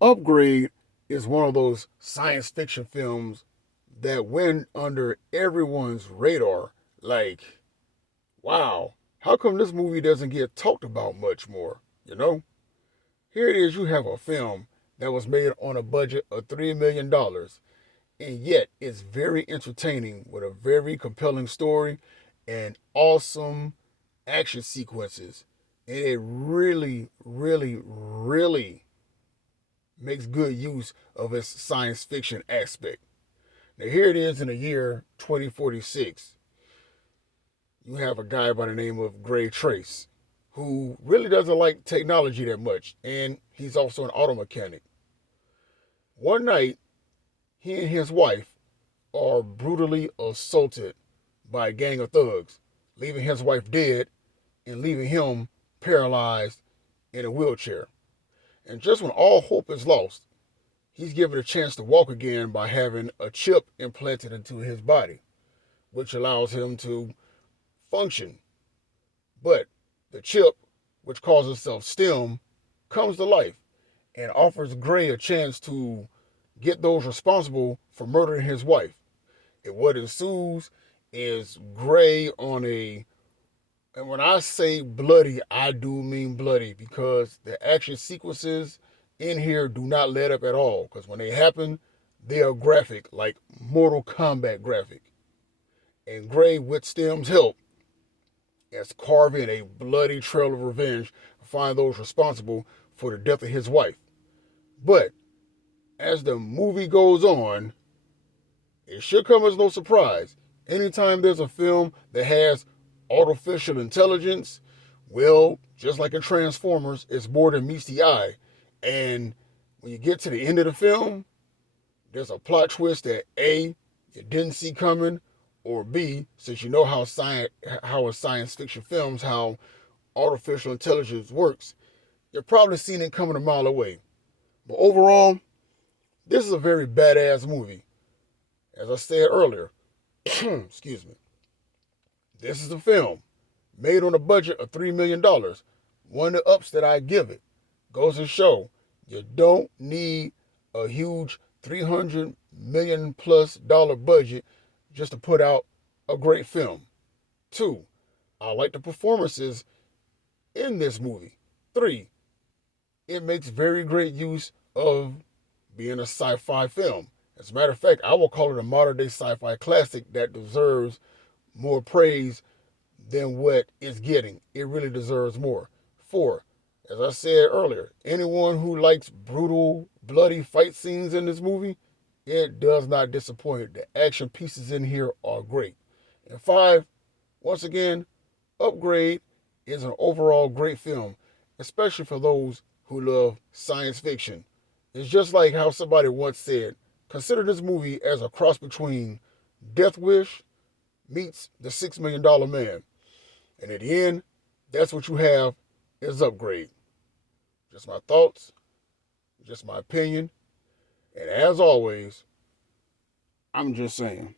Upgrade is one of those science fiction films that went under everyone's radar. Like, wow, how come this movie doesn't get talked about much more? You know? Here it is, you have a film that was made on a budget of $3 million, and yet it's very entertaining with a very compelling story and awesome action sequences. And it really, really, really makes good use of its science fiction aspect. Now, here it is in the year 2046. You have a guy by the name of Gray Trace who really doesn't like technology that much, and he's also an auto mechanic. One night, he and his wife are brutally assaulted by a gang of thugs, leaving his wife dead and leaving him paralyzed in a wheelchair. And just when all hope is lost, he's given a chance to walk again by having a chip implanted into his body, which allows him to function. But the chip, which calls itself STEM, comes to life and offers Gray a chance to get those responsible for murdering his wife. And what ensues is Gray on a, and when I say bloody, I do mean bloody, because the action sequences in here do not let up at all. Because when they happen, they are graphic, like Mortal Kombat graphic. And Gray, with STEM's help, is carving a bloody trail of revenge to find those responsible for the death of his wife. But as the movie goes on, it should come as no surprise. Anytime there's a film that has artificial intelligence, well, just like in Transformers, it's more than meets the eye. And when you get to the end of the film, there's a plot twist that A, you didn't see coming, or B, since you know how a science fiction films, how artificial intelligence works, you're probably seen it coming a mile away. But overall, this is a very badass movie. As I said earlier, excuse me, this is a film made on a budget of $3 million. One of the ups that I give it goes to show you don't need a huge $300 million plus budget just to put out a great film. Two, I like the performances in this movie. Three, it makes very great use of being a sci-fi film. As a matter of fact, I will call it a modern day sci-fi classic that deserves more praise than what it's getting. It really deserves more. Four, as I said earlier, anyone who likes brutal, bloody fight scenes in this movie, it does not disappoint. The action pieces in here are great. And five, once again, Upgrade is an overall great film, especially for those who love science fiction. It's just like how somebody once said, consider this movie as a cross between Death Wish meets The $6 Million Man. And at the end, that's what you have is Upgrade. Just my thoughts, just my opinion. And as always, I'm just saying.